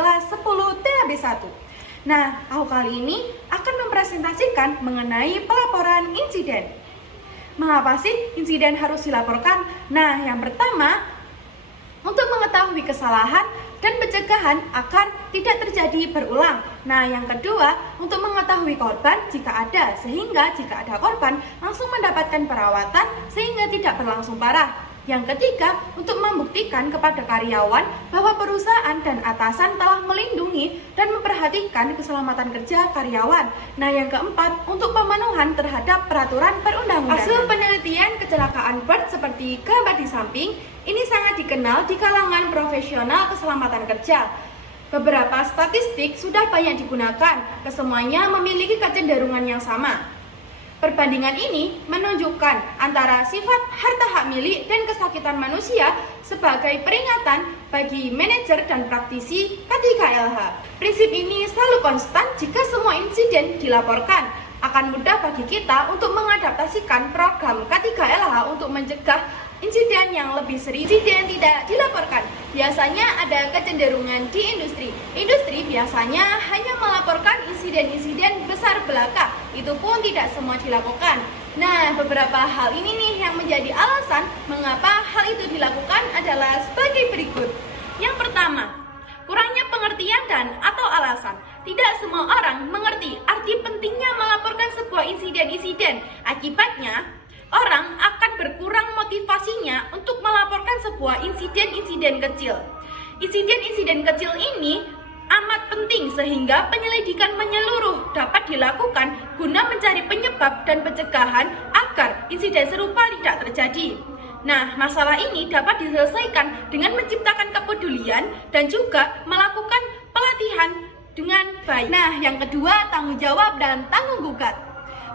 kelas 10 TAB 1. Nah, aku kali ini akan mempresentasikan mengenai pelaporan insiden. Mengapa sih insiden harus dilaporkan? Nah, yang pertama, untuk mengetahui kesalahan dan pencegahan agar tidak terjadi berulang. Nah, yang kedua, untuk mengetahui korban jika ada, sehingga jika ada korban langsung mendapatkan perawatan sehingga tidak berlangsung parah. Yang ketiga, untuk membuktikan kepada karyawan bahwa perusahaan dan atasan telah melindungi dan memperhatikan keselamatan kerja karyawan. Nah, yang keempat, untuk pemenuhan terhadap peraturan perundang-undangan. Hasil penelitian kecelakaan BERT seperti gambar di samping ini sangat dikenal di kalangan profesional keselamatan kerja. Beberapa statistik sudah banyak digunakan, kesemuanya memiliki kecenderungan yang sama. Perbandingan ini menunjukkan antara sifat harta hak milik dan kesakitan manusia sebagai peringatan bagi manajer dan praktisi K3LH. Prinsip ini selalu konstan jika semua insiden dilaporkan. Akan mudah bagi kita untuk mengadaptasikan program K3LH untuk mencegah insiden yang lebih sering. Insiden tidak dilaporkan biasanya ada kecenderungan di industri. Industri biasanya hanya melaporkan insiden-insiden besar belaka. Itu pun tidak semua dilakukan. Nah, beberapa hal ini nih yang menjadi alasan mengapa hal itu dilakukan adalah sebagai berikut. Yang pertama, kurangnya pengertian dan atau alasan. Tidak semua orang mengerti arti pentingnya melaporkan sebuah insiden-insiden. Akibatnya, orang akan berkurang motivasinya untuk melaporkan sebuah insiden-insiden kecil. Insiden-insiden kecil ini amat penting sehingga penyelidikan menyeluruh dapat dilakukan guna mencari penyebab dan pencegahan agar insiden serupa tidak terjadi. Nah, masalah ini dapat diselesaikan dengan menciptakan kepedulian dan juga melakukan pelatihan dengan baik. Nah, yang kedua, tanggung jawab dan tanggung gugat.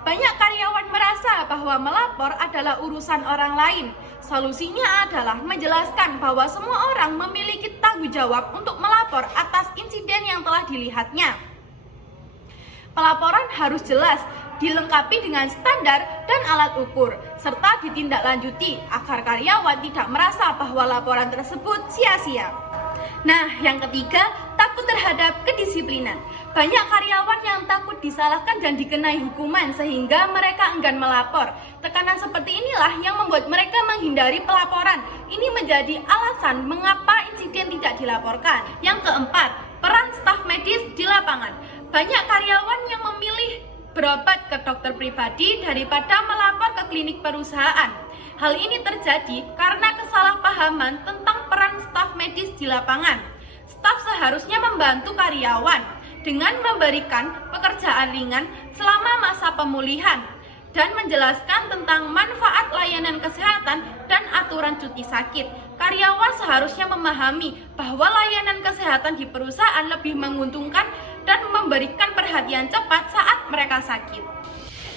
Banyak karyawan merasa bahwa melapor adalah urusan orang lain. Solusinya adalah menjelaskan bahwa semua orang memiliki tanggung jawab untuk melapor atas insiden yang telah dilihatnya. Pelaporan harus jelas, dilengkapi dengan standar dan alat ukur, serta ditindaklanjuti agar karyawan tidak merasa bahwa laporan tersebut sia-sia. Nah, yang ketiga, takut terhadap kedisiplinan. Banyak karyawan yang takut disalahkan dan dikenai hukuman sehingga mereka enggan melapor. Tekanan seperti inilah yang membuat mereka menghindari pelaporan. Ini menjadi alasan mengapa insiden tidak dilaporkan. Yang keempat, peran staf medis di lapangan. Banyak karyawan yang memilih berobat ke dokter pribadi daripada melapor ke klinik perusahaan. Hal ini terjadi karena kesalahpahaman tentang peran staf medis di lapangan. Staf seharusnya membantu karyawan dengan memberikan pekerjaan ringan selama masa pemulihan dan menjelaskan tentang manfaat layanan kesehatan dan aturan cuti sakit. Karyawan seharusnya memahami bahwa layanan kesehatan di perusahaan lebih menguntungkan dan memberikan perhatian cepat saat mereka sakit.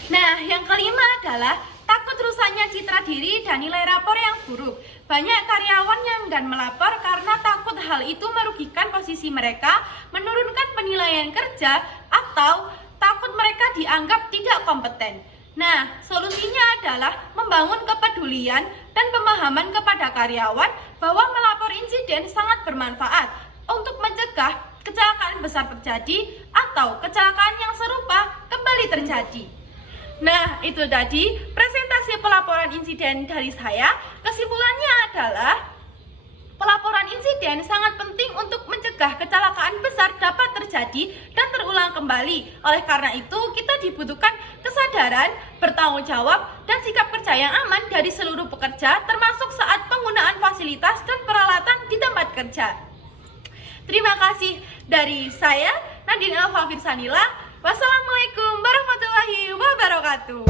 Nah, yang kelima adalah takut rusaknya citra diri dan nilai rapor yang buruk. Banyak karyawan yang enggan melapor karena takut hal itu merugikan posisi mereka, menurunkan penilaian kerja, atau takut mereka dianggap tidak kompeten. Nah, solusinya adalah membangun kepedulian dan pemahaman kepada karyawan bahwa melapor insiden sangat bermanfaat untuk mencegah kecelakaan besar terjadi atau kecelakaan yang serupa kembali terjadi. Nah, itu tadi presentasi pelaporan insiden dari saya. Kesimpulannya adalah pelaporan insiden sangat penting untuk mencegah kecelakaan besar dapat terjadi dan terulang kembali. Oleh karena itu, kita dibutuhkan kesadaran, bertanggung jawab, dan sikap kerja yang aman dari seluruh pekerja, termasuk saat penggunaan fasilitas dan peralatan di tempat kerja. Terima kasih dari saya, Nadine Elva Firsanila. Wassalamualaikum warahmatullahi wabarakatuh.